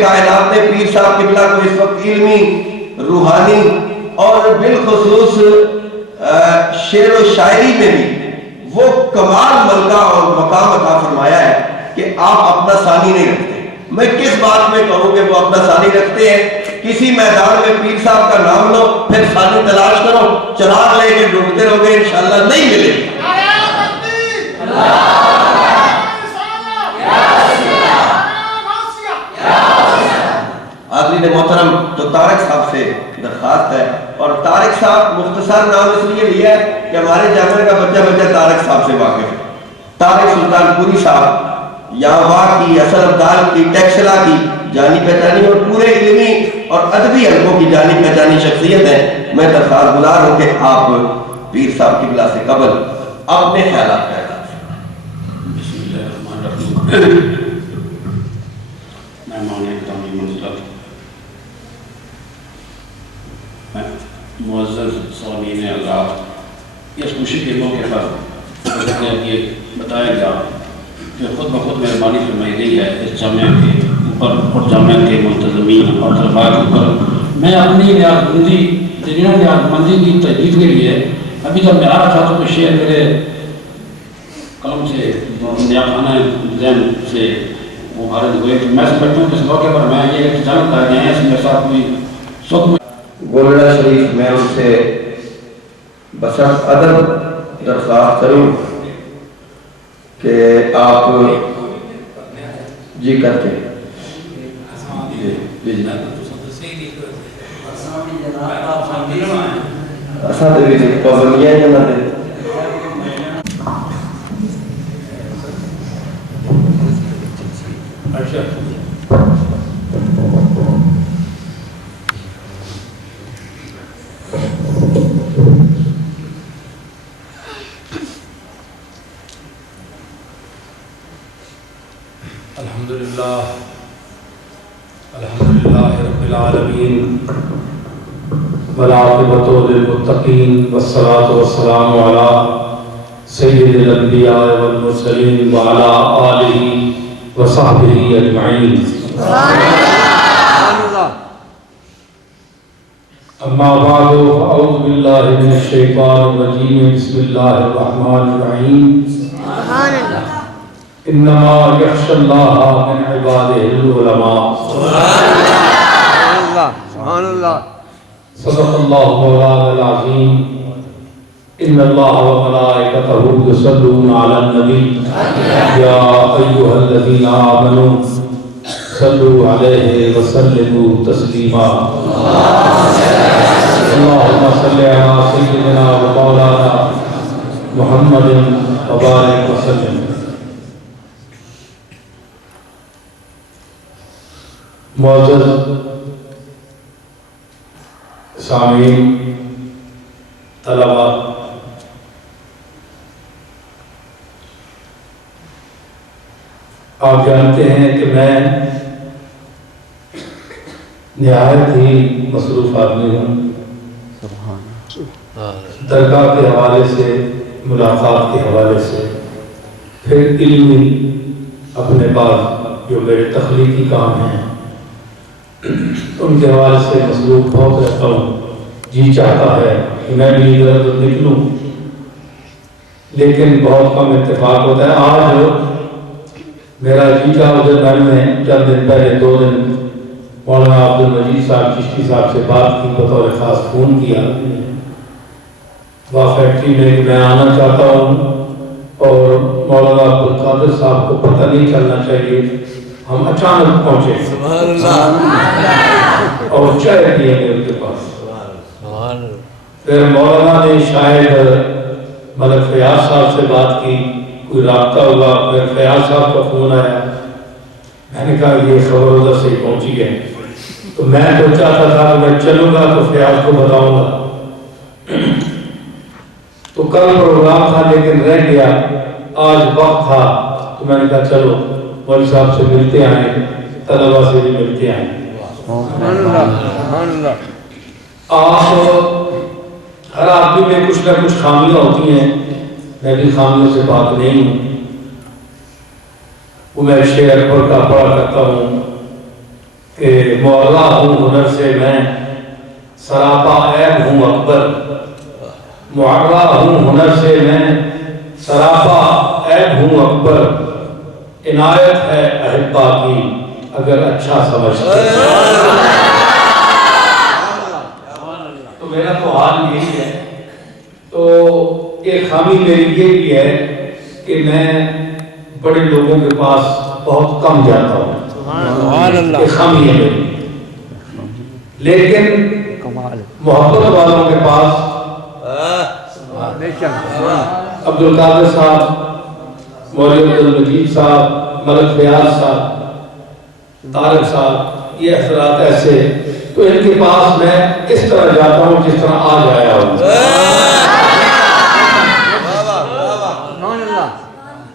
کائنات نے پیر صاحب قبلہ کو اس وقت علمی، روحانی اور بالخصوص شعر و شاعری میں بھی وہ کمال ملکہ اور مقام عطا فرمایا ہے کہ آپ اپنا ثانی نہیں رکھتے۔ میں کس بات میں کہوں کہ وہ اپنا ثانی رکھتے ہیں؟ کسی میدان میں پیر صاحب کا نام لو، پھر ثانی تلاش کرو، چراغ لے کے ڈھونڈتے رہو گے، انشاءاللہ نہیں ملے گی۔ حاضرین محترم، تو طارق صاحب سے درخواست ہے، اور طارق صاحب مختصر نام اس لیے لیا ہے کہ ہمارے جامعہ کا بچہ بچہ طارق صاحب سے واقف ہے۔ طارق سلطان پوری صاحب یہاں کی اصل ابدال کی ٹیکسلا کی جانی پہچانی اور پورے علمی اور ادبی حلقوں کی جانی پہچانی شخصیت ہے۔ میں درخواست گزار ہوں کہ آپ پیر صاحب قبلہ سے قبل اپنے خیالات کا اعلان فرمائیں۔ بسم اللہ الرحمن الرحیم۔ مہمان اکرامی منزلت، معزز سامعین حضرات، اس خوشی کے موقع پر یہ بتایا گیا کہ خود بخود مہربانی فرمائی گئی ہے اس جامعہ کے اوپر اور جامعہ کے منتظمین اور طلباء کے اوپر۔ میں اپنی نیاز مندی کی تجدید کے لیے ابھی جب میں آ رہا تھا تو کوئی شعر میرے قلم سے نیابخانہ ذہن سے وہ خارج ہوئے، تو میں سمجھتا ہوں کہ اس موقع پر میں یہ جانب کر گئے ہیں اس میرے ساتھ کوئی سکھ گولڑا شریف میں ان سے بسط ادب درخواست کروں کہ آپ جی کرتے پابندیاں جانا دے۔ الحمدللہ رب العالمین والعاقبۃ للمتقین والصلاۃ والسلام علی سید الانبیاء والمرسلین وعلی آلہ وصحبہ اجمعین۔ اما بعد فاعوذ باللہ من الشیطان الرجیم، بسم اللہ الرحمن الرحیم۔ انما یخشی اللہ من عبادہ العلماء۔ سبحان اللہ۔ صدق اللہ مولانا العظیم۔ ان اللہ وملائکتہ یصلون علی النبی یا ایھا الذین آمنوا صلوا علیہ وسلموا تسلیما۔ اللہم صل علی سیدنا و مولانا محمد وبارک وسلم۔ معزز سامعین، طلباء، آپ جانتے ہیں کہ میں نہایت ہی مصروف آدمی ہوں۔ درگاہ کے حوالے سے، ملاقات کے حوالے سے، پھر علمی اپنے پاس جو میرے تخلیقی کام ہیں ان کے حوالے سے مصروف بہت رہتا ہوں۔ جی چاہتا ہے کہ میں بھی ادھر ادھر نکلوں، لیکن بہت کم اتفاق ہوتا ہے۔ آج میرا جی چاہا ادھر میں چند دن پہلے 2 دن مولانا عبدالمجید صاحب چشتی صاحب سے بات کی، بطور خاص فون کیا وہ فیکٹری میں کہ میں آنا چاہتا ہوں، اور مولانا عبدالقادر صاحب کو پتہ نہیں چلنا چاہیے، ہم اچانک پہنچے اور چائے پیے گئے ان کے پاس۔ پھر مولانا نے شاید ملک فیاض صاحب سے بات کی، کوئی رابطہ ہوا، پھر فیاض صاحب کا فون آیا، میں نے کہا یہ خبر ادھر سے پہنچی ہے، تو میں تو چاہتا تھا کہ میں چلوں گا تو فیاض کو بتاؤں گا۔ تو کل پروگرام تھا لیکن رہ گیا، آج وقت تھا تو میں نے کہا چلو مولوی صاحب سے ملتے آئیں، طلباء سے بھی ملتے آئیں۔ آپ ہر آدمی میں کچھ نہ کچھ خامیاں ہوتی ہیں، میں بھی خامیوں سے بات نہیں ہوں۔ وہ میں شعر پڑھا کرتا ہوں، کہ معلا ہوں ہنر سے میں، سراپا عیب ہوں اکبر، معلا ہوں ہنر سے میں، سراپا عیب ہوں اکبر، عنایت ہے احبا کی اگر اچھا سمجھتے تو میرا تو حال یہی ہے۔ تو ایک خامی میری یہ بھی ہے کہ میں بڑے لوگوں کے پاس بہت کم جاتا ہوں، یہ خامی ہے میری، لیکن محبت والوں کے پاس عبد القادر صاحب، مولوی عبد المجید صاحب، ملک فیاض صاحب، طارق صاحب، یہ حضرات ایسے، تو ان کے پاس میں اس طرح جاتا ہوں جس طرح آج آیا ہوں۔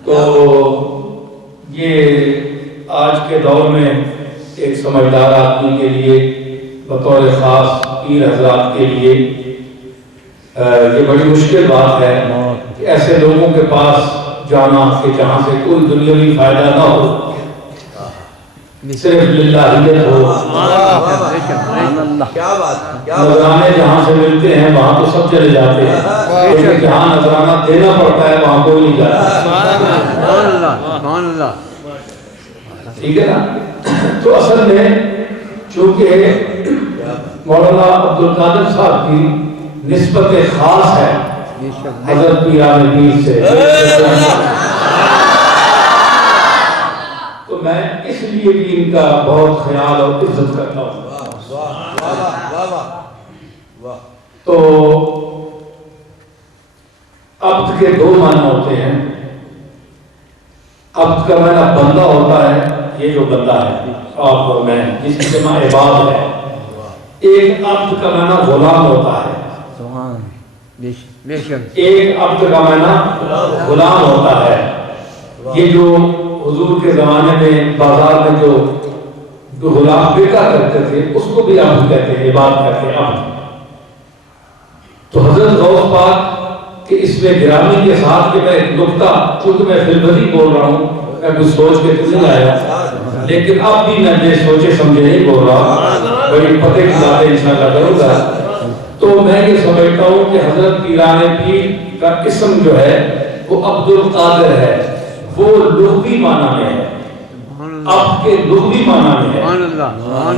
تو یہ آج کے دور میں ایک سمجھدار آدمی کے لیے، بطور خاص پیر حضرات کے لیے یہ بڑی مشکل بات ہے کہ ایسے لوگوں کے پاس جانا کہ جہاں سے کوئی دنیاوی فائدہ نہ ہو، صرف للہیت ہو، نذرانے جہاں سے ملتے ہیں وہاں تو سب چلے جاتے ہیں، لیکن جہاں نذرانہ دینا پڑتا ہے وہاں کوئی نہیں جاتا، ٹھیک ہے نا؟ تو اصل میں چونکہ مولانا عبد القادر صاحب کی نسبت خاص ہے حضرت پیران پیر سے، تو میں اس لیے بھی ان کا بہت خیال اور عزت کرتا ہوں۔ تو عبد کے دو معنی ہوتے ہیں، عبد کا معنی بندہ ہوتا ہے، یہ جو بندہ ہے آپ اور میں جس کی جمع عباد ہے، ایک عبد کا معنی غلام ہوتا ہے، ایک عبد کا معنی غلام ہوتا ہے۔ یہ جو حضور کے زمانے میں بازار میں جو غلام بکا کرتے تھے اس کو بھی عبد کہتے ہیں، عباد کہتے ہیں، عبد۔ تو حضرت غوث پاک کہ اس میں گرامی کے ساتھ کہ میں ایک نکتہ، چونکہ میں فی البدی بول رہا ہوں، میں کچھ سوچ کے تو نہیں آیا، لیکن اب بھی میں نے سوچے سمجھے نہیں بول رہا، بڑی پتے کی باتیں انشاءاللہ کروں گا۔ تو میں یہ سمجھتا ہوں کہ حضرت پیران پیر کا اسم جو ہے وہ عبد القادر ہے، وہ لغوی معنی میں ہے، عبد کے لغوی معنی میں ہے،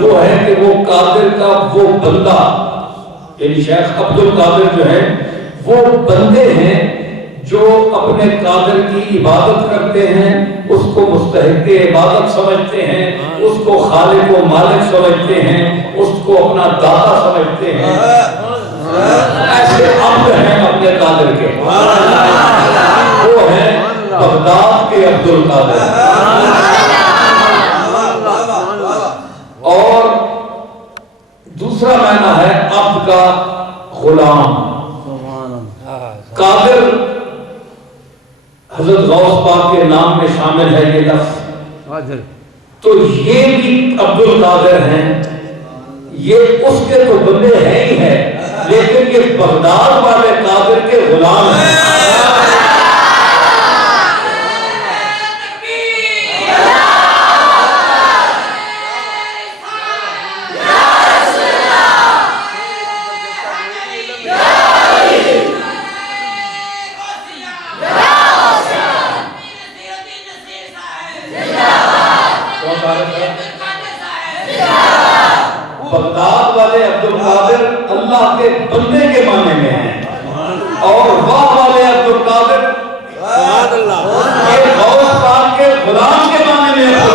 وہ ہے کہ وہ قادر کا وہ بندہ، یعنی شیخ عبد القادر جو ہے وہ بندے ہیں جو اپنے قادر کی عبادت کرتے ہیں، اس کو مستحق عبادت سمجھتے ہیں، اس کو خالق و مالک سمجھتے ہیں، اس کو اپنا داتا سمجھتے ہیں، ایسے عبد ہیں اپنے قادر کے، وہ ہیں بغداد کے عبد القادر۔ اور دوسرا معنی ہے عبد کا غلام۔ قادر حضرت غوث پاک کے نام میں شامل ہے یہ لفظ، تو یہ بھی عبد القادر ہیں، یہ اس کے تو بندے ہیں ہی ہیں، لیکن یہ بغداد والے قادر کے غلام ہیں۔ بغداد والے عبد القادر اللہ کے بندے کے معنی میں ہیں، اور واہ والے عبد القادر یہ غوث پاک کے غلام کے معنی میں ہیں۔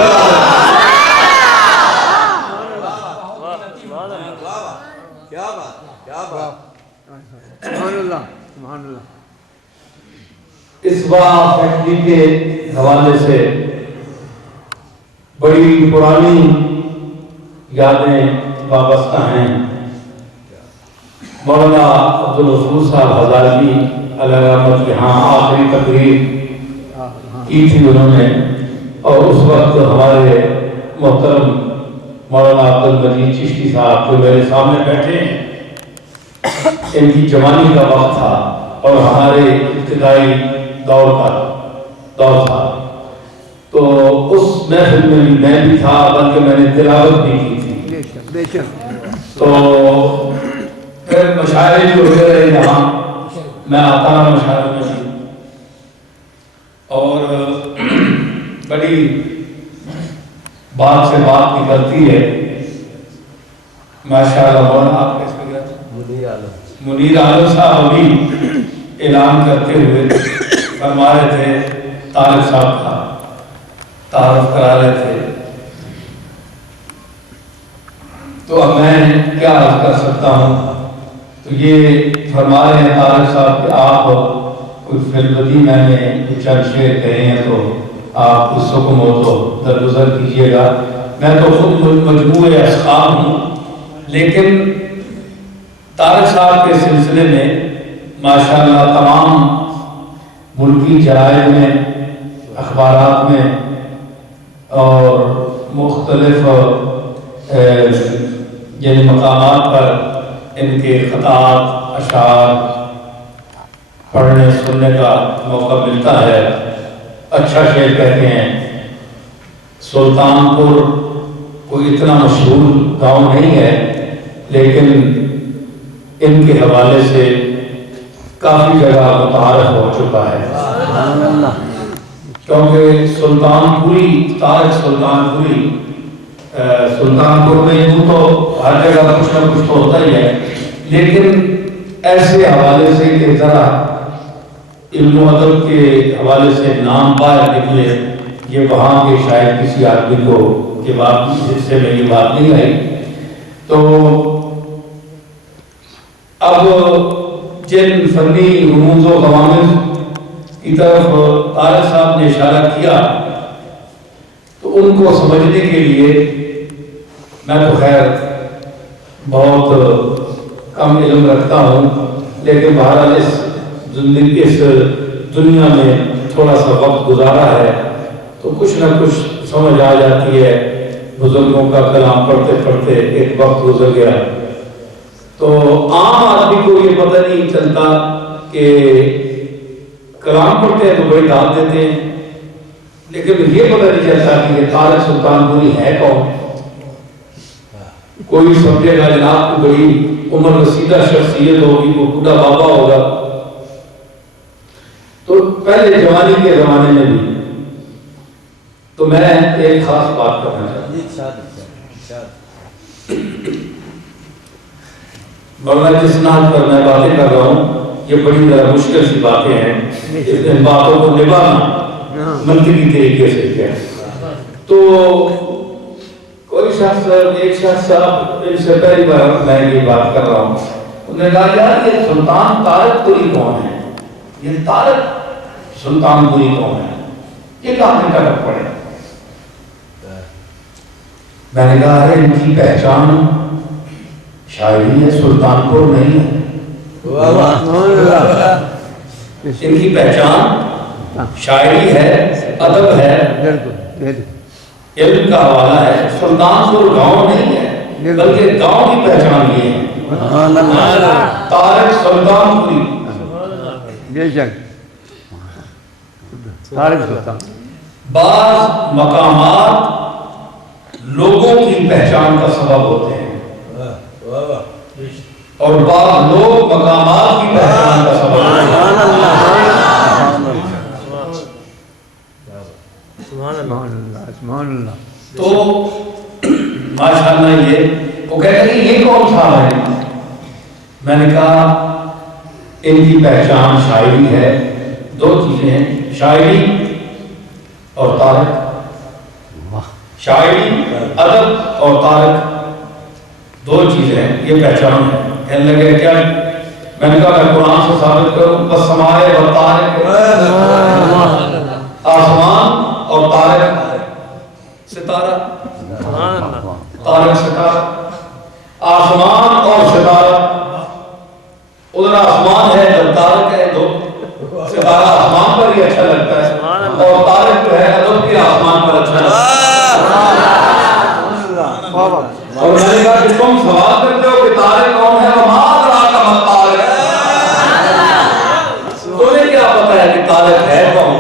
اس بار فیکٹری کے حوالے سے بڑی پرانی یادیں وابستہ ہیں۔ مولانا عبد الغفور صاحب ہزاروی علیہ رحمت یہاں آخری تقریر کی تھی انہوں نے، اور اس وقت ہمارے محترم مولانا عبد المجید چشتی صاحب جو میرے سامنے بیٹھے ہیں، ان کی جوانی کا وقت تھا اور ہمارے ابتدائی دور تھا، تو اس محفل میں بھی میں بھی تھا، بلکہ میں نے تلاوت بھی کی تھی۔ تو پھر مشاعرے بھی ہوتے رہے یہاں، میں آتا رہا مشاعرے میں بھی، اور بڑی بات سے بات نکلتی ہے ماشاءاللہ۔ مولانا آپ کیسے گئے؟ منیر عالم صاحب ابھی اعلان کرتے ہوئے فرما رہے تھے، طارق صاحب کا تعارف کرا رہے تھے، تو اب میں کیا عرض کر سکتا ہوں؟ تو یہ فرما رہے ہیں طارق صاحب کہ آپ کوئی فلمتی میں نے چند شعر کہے ہیں تو آپ اس حکم ہو تو درگزر کیجیے گا۔ میں تو خود مجموعہ اصحاب ہوں، لیکن طارق صاحب کے سلسلے میں ماشاءاللہ تمام ملکی جرائد میں، اخبارات میں اور مختلف یعنی مقامات پر ان کے خطات، اشعار پڑھنے سننے کا موقع ملتا ہے۔ اچھا شعر کہتے ہیں، سلطان پور کوئی اتنا مشہور گاؤں نہیں ہے، لیکن ان کے حوالے سے کافی جگہ متعارف ہو چکا ہے، کیونکہ سلطان پوری، طارق سلطان پوری، سلطان پور میں یوں تو ہر جگہ کچھ نہ کچھ تو ہوتا ہی ہے، لیکن ایسے حوالے سے کہ ذرا علم و ادب کے حوالے سے نام باہر نکلے، یہ وہاں کے شاید کسی آدمی کو کہ بات حصے میں یہ بات نہیں آئی۔ تو اب جن فنی رموز و غوامض کی طرف طارق صاحب نے اشارہ کیا، تو ان کو سمجھنے کے لیے میں تو خیر بہت کم علم رکھتا ہوں، لیکن بہرحال اس زندگی، اس دنیا میں تھوڑا سا وقت گزارا ہے تو کچھ نہ کچھ سمجھ آ جاتی ہے۔ بزرگوں کا کلام پڑھتے پڑھتے ایک وقت گزر گیا تو عام آدمی کو یہ پتہ نہیں چلتا کہ کلام پڑھتے ہیں تو بڑی داد دیتے ہیں، لیکن یہ پتہ نہیں چلتا کہ یہ طارق سلطان پوری ہے کون۔ کوئی سمجھے گا جناب کو بڑی عمر رسیدہ شخصیت ہوگی، وہ بوڑھا بابا ہوگا۔ تو پہلے جوانی کے زمانے میں بھی تو میں ایک خاص بات کرنا چاہتا ہوں، مولانا جس نام پر میں باتیں کر رہا ہوں یہ بڑی ذرا مشکل سی باتیں ہیں، ان باتوں کو نبھانا منطقی طریقے سے کیا۔ تو کوئی شخص، ایک شخص صاحب ان سے پہلی بار میں یہ بات کر رہا ہوں، انہوں نے کہا یار یہ سلطان طارق پوری کون ہے، یہ طارق سلطان پوری کون ہے، یہ کہاں سے فرق پڑے؟ میں نے کہا ہے ان کی پہچان شاعری ہے، سلطان پور نہیں ہے۔ ان کی پہچان شاعری ہے، ادب ہے، علم کا حوالہ ہے۔ سلطان پور گاؤں نہیں ہے، بلکہ گاؤں کی پہچان یہ ہے، طارق سلطان پوری۔ بعض مقامات لوگوں کی پہچان کا سبب ہوتے ہیں اور بعض لوگ مقامات کی پہچان کا سبب ہوتے ہیں۔ تو ماشاءاللہ یہ وہ کہتے ہیں یہ کون سا ہے؟ میں نے کہا ان کی پہچان شاعری ہے، دو چیزیں ہیں، شاعری اور طارق، شاعری ادب اور طارق دو چیزیں ہیں، یہ پہچان ہے۔ کہنے لگے کیا؟ میں نے کہا میں قرآن سے ثابت کروں، بسمائے و طارق، آسمان اور طارق ستارہ، طارق ستارہ، آسمان اور ستارہ، ادھر آسمان ہے ادھر طارق ہے، دو ستارہ آسمان پر ہی اچھا لگتا ہے اور طارق جو ہے ادب کے آسمان پر اچھا لگتا ہے۔ اور میں نے کہا کہ تم سوال کرتے ہو کہ طارق کون ہے، وما ادراک ما طارق، تمہیں کیا پتا ہے کہ طارق ہے کون؟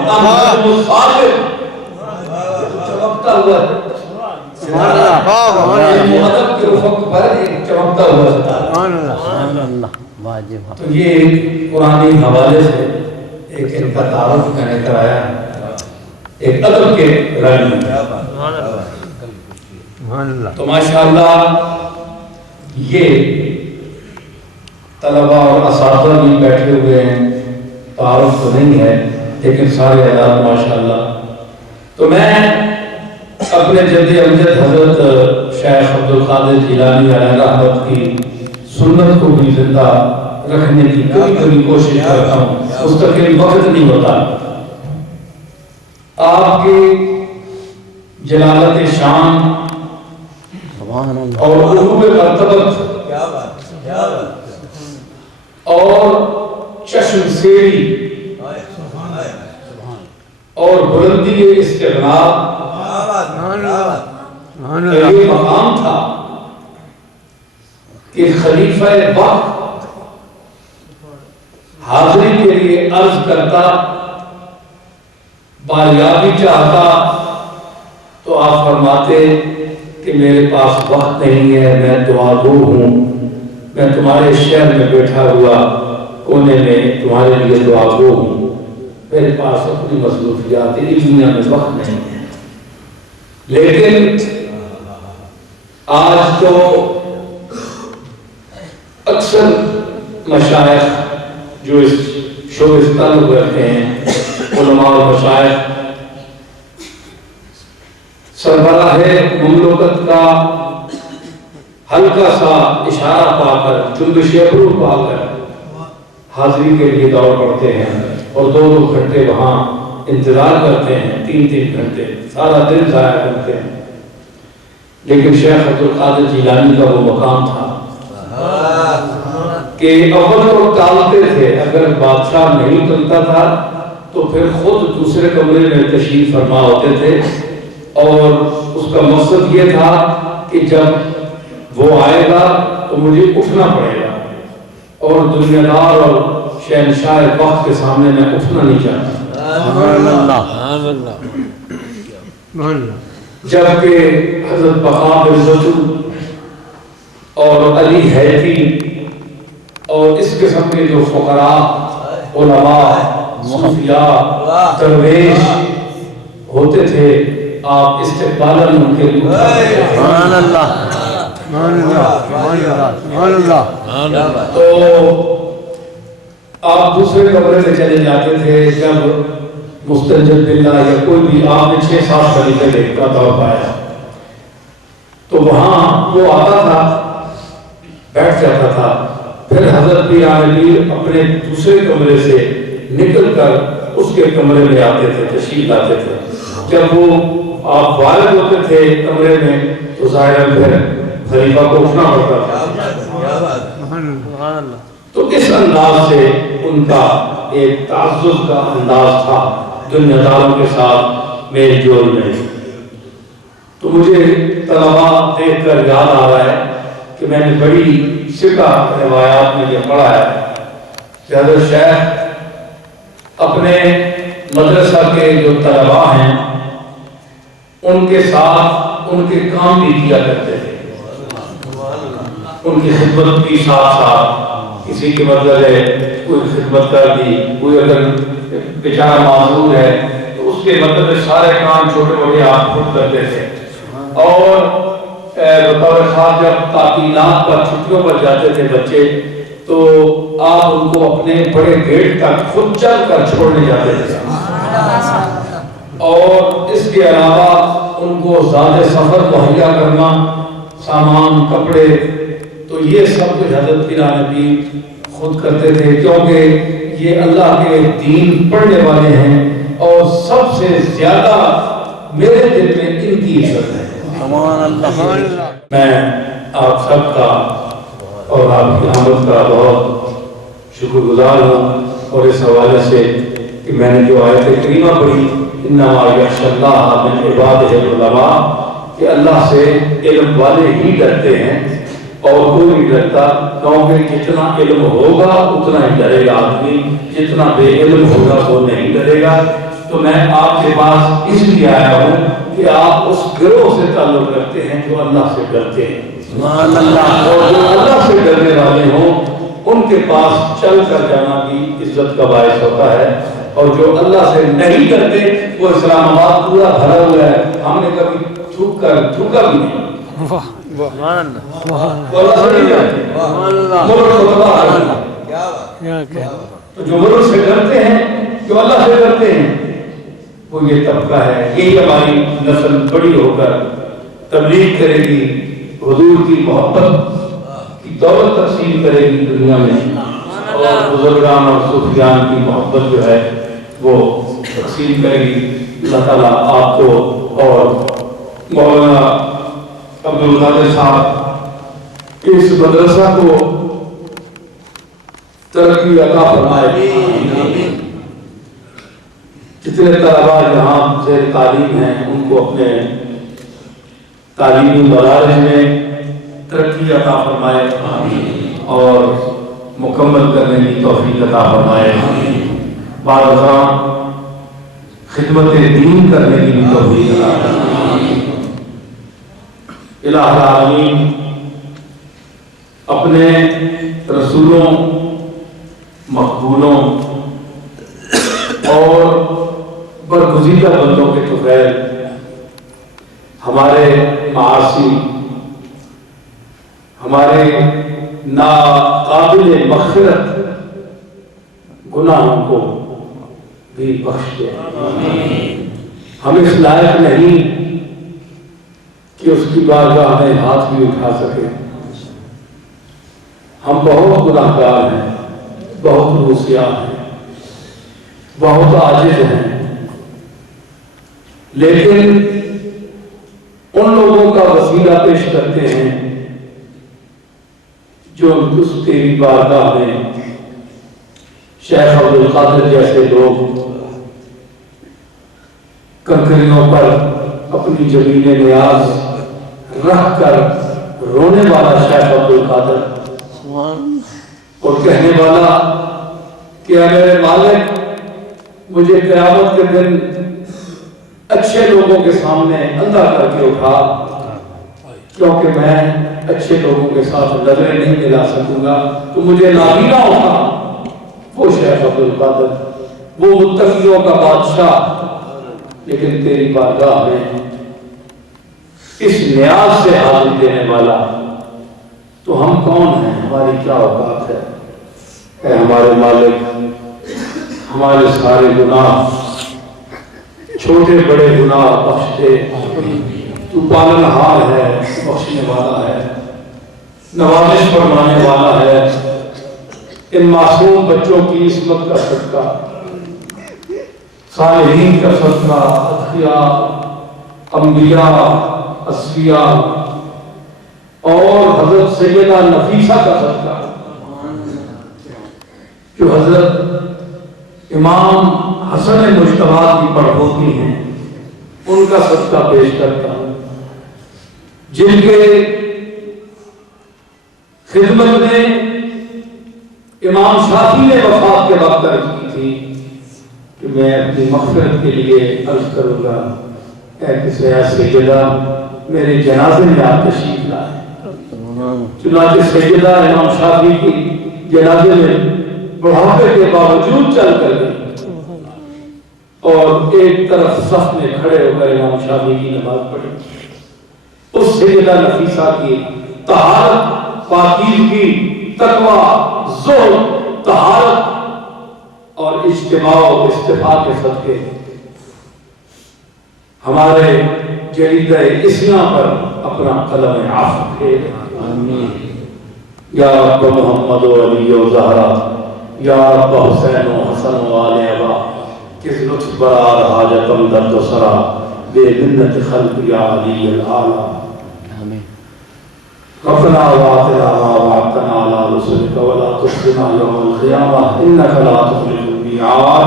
چمکتا ہوا ادب کے افق پر ایک چمکتا ہوا ستارہ. تو یہ قرآنی حوالے سے ایک ان کا تعارف میں نے کرایا ایک ادب کے رنگ میں. تو ماشاءاللہ یہ طلباء اور اساتذہ بھی بیٹھے ہوئے ہیں, تعارف تو نہیں ہے لیکن سارے حضرات ماشاءاللہ. تو میں اپنے جد امجد حضرت شیخ عبدالقادر جیلانی علیہ رحمت کی سنت کو بھی زندہ رکھنے کی کبھی کوشش کرتا ہوں, مستقل وقت نہیں ہوتا. آپ کی جلالت شان اور علوم مرتبت اور چشم سیری اور بلندی استغناء یہ مقام تھا کہ خلیفہ وقت حاضری کے لیے عرض کرتا, باریابی چاہتا تو آپ فرماتے کہ میرے پاس وقت نہیں ہے, میں دعا گو ہوں, میں تمہارے شہر میں بیٹھا ہوا کونے میں تمہارے لیے دعا گو ہوں, میرے پاس اپنی مصروفیات اس دنیا میں وقت نہیں ہے. لیکن آج تو اکثر مشائخ جو اس شعبے سے تعلق رکھتے ہیں, علماء و مشائخ, سربراہ مملکت کا ہلکا سا اشارہ پا کر, جنبش ابرو پا کر حاضری کے لیے دوڑ پڑتے ہیں اور 2-2 گھنٹے وہاں انتظار کرتے ہیں, 3-3 گھنٹے, سارا دن ضائع کرتے ہیں. لیکن شیخ عبدالقادر جیلانی کا وہ مقام تھا کہ اول تو ٹالتے تھے, اگر بادشاہ نہیں چلتا تھا تو پھر خود دوسرے کمرے میں تشریف فرما ہوتے تھے, اور اس کا مقصد یہ تھا کہ جب وہ آئے گا تو مجھے اٹھنا پڑے گا, اور دنیا دار اور شہنشاہ وقت کے سامنے میں اٹھنا نہیں چاہتا. جبکہ حضرت بقا بن زیتون اور علی حیفی اور اس قسم کے جو فقراء, علماء, صوفیاء, درویش ہوتے تھے, آپ استقبالاً ان کے لیے تو آپ دوسرے کمرے میں چلے جاتے تھے. جب مستنجد باللہ یا کوئی بھی آپ نے 6-7 خلیفے دیکھتا دور پایا تو وہاں وہ آتا تھا, بیٹھ جاتا تھا, پھر حضرت پیر عامر اپنے دوسرے کمرے سے نکل کر اس کے کمرے میں آتے تھے, تشریف لاتے تھے. جب وہ آپ وارد ہوتے تھے کمرے میں تو ظاہر پھر خلیفہ کو اٹھنا پڑتا تھا. تو اس انداز سے ان کا ایک تعزز کا انداز تھا دنیا داروں کے ساتھ میل جول میں. تو مجھے طلباء دیکھ کر یاد آ رہا ہے کہ میں نے بڑی سکہ روایات میں یہ پڑھا ہے کہ حضرت شیخ اپنے مدرسہ کے جو طلباء ہیں ان کے ساتھ ان کے کام بھی کیا کرتے تھے, ان کی خدمت بھی ساتھ ساتھ. کسی کے مطلب ہے کوئی خدمت کر دی, کوئی اگر بیچارہ معذور ہے تو اس کے مطلب سارے کام چھوٹے بڑے آپ خود کرتے تھے. اور بطور خاص جب تعطیلات پر چھٹیوں پر جاتے تھے بچے تو آپ ان کو اپنے بڑے گیٹ تک خود چل کر چھوڑنے جاتے تھے, اور اس کے علاوہ ان کو زیادہ سفر مہیا کرنا, سامان, کپڑے, تو یہ سب کچھ حضرت پیر عامر خود کرتے تھے, کیونکہ یہ اللہ کے دین پڑھنے والے ہیں اور سب سے زیادہ میرے دل میں ان کی عزت ہے. میں آپ سب کا اور آپ کی آمد کا بہت شکر گزار ہوں, اور اس حوالے سے کہ میں نے جو آیت کریمہ پڑھی انما یخشی اللہ من عبادہ العلماء, کہ اللہ سے علم والے ہی ڈرتے ہیں اور کوئی نہیں ڈرتا, کیونکہ جتنا علم ہوگا اتنا ہی ڈرے گا آدمی, جتنا بے علم ہوگا وہ نہیں ڈرے گا. تو میں آپ کے پاس اس لیے آیا ہوں کہ آپ اس گروہ سے تعلق رکھتے ہیں جو اللہ سے ڈرتے ہیں، سبحان اللہ، اور جو اللہ سے ڈرنے والے ہوں ان کے پاس چل کر جانا بھی عزت کا باعث ہوتا ہے، اور جو اللہ سے نہیں ڈرتے وہ اسلام آباد پورا بھرا ہوا ہے، ہم نے کبھی تھوکا بھی نہیں، سبحان اللہ، وہ اللہ سے نہیں ڈرتے، ملک کو تباہ کر دیا۔ تو جو ملک سے ڈرتے ہیں، جو اللہ سے ڈرتے ہیں، وہ یہ طبقہ ہے، یہی ہماری نسل بڑی ہو کر تبلیغ کرے گی، حضور کی محبت کی دولت تقسیم کرے گی دنیا میں، اور بزرگان اور صوفیان کی محبت جو ہے وہ تقسیم کرے گی۔ اللہ تعالیٰ آپ کو اور مولانا عبدالقادر صاحب اس مدرسہ کو ترقی عطا فرمائے۔ جتنے طلباء یہاں زیر تعلیم ہیں ان کو اپنے تعلیمی مدارج میں ترقی عطا فرمائے اور مکمل کرنے کی توفیق عطا فرمائے، بعض ازاں خدمت دین کرنے کی بھی توفیق عطا فرمائے۔ الہ العالمین اپنے رسولوں، مقبولوں اور برگزیدہ بندوں کے طفیل ہمارے معاصی، ہمارے ناقابل مغفرت گناہوں کو بھی بخش دے۔ ہم اس لائق نہیں کہ اس کی بارگاہ میں ہاتھ بھی اٹھا سکے، ہم بہت گناہگار ہیں، بہت روسیاہ ہیں، بہت عاجز ہیں، لیکن ان لوگوں کا وسیلہ پیش کرتے ہیں جو اس تیری بارگاہ میں شیخ عبدالقادر جیسے لوگ کنکریوں پر اپنی زمین نیاز رکھ کر رونے والا شیخ عبدالقادر اور کہنے والا کہ اے میرے مالک مجھے قیامت کے دن اچھے لوگوں کے سامنے اندھا کر کے اٹھا، کیونکہ میں اچھے لوگوں کے ساتھ نظریں نہیں ملا سکوں گا، تو مجھے نابینا اٹھا۔ وہ شیخ عبدالقادر، وہ متقیوں کا بادشاہ، لیکن تیری بارگاہ میں اس نیاز سے حاضر دینے والا تو ہم کون ہیں، ہماری کیا اوقات ہے؟ اے ہمارے مالک، ہمارے سارے گناہ، چھوٹے بڑے گناہ بخش دے، تو پالنہار ہے، بخشنے والا ہے، نوازش فرمانے والا ہے۔ ان معصوم بچوں کی عصمت کا صدقہ، صالحین کا صدقہ، اتقیاء، انبیاء، اصفیاء اور حضرت سیدہ نفیسہ کا صدقہ، جو حضرت امام حسن مجتبی کی پڑھوتی ہیں، ان کا صدقہ پیش کرتا ہوں، جن کے خدمت میں امام شافعی نے وفات کے وقت عرض کی تھی کہ میں اپنی مغفرت کے لیے عرض کروں گا، اے کسیا سیدہ میرے جنازے میں آپ تشریف لائیں۔ چنانچہ سیدہ امام شافعی کی جنازے میں بڑھاپے کے باوجود چل کر گئی اور ایک طرف صف میں کھڑے ہو کر امام شافعی کی نماز پڑھی۔ اس سیدہ نفیسہ کی طہارت، پاکیزگی، تقوی، زہد، طہارت اور اجتماع و استفاء کے صدقے ہمارے جریدہ اسیاں پر اپنا قلم عفو پھیر۔ یا رب محمد و علی و زہرا، یا رب حسین و حسن و آل ابا، کس لطف برار حاجتم درد و سرا، بے منت خلق یا علی العالی۔ ربنا وآتنا ما وعدتنا على رسلك ولا تخزنا يوم القيامة إنك لا تخلف الميعاد،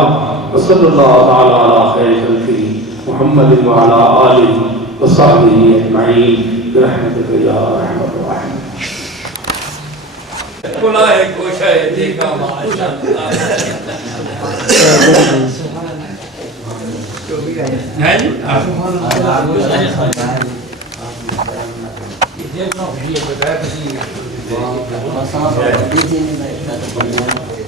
وصلى الله تعالى على خير خلقه محمد وعلى آله وصحبه أجمعين برحمتك يا أرحم الراحمين۔ گناہ کوشش کا معاشرہ ہے جی یہ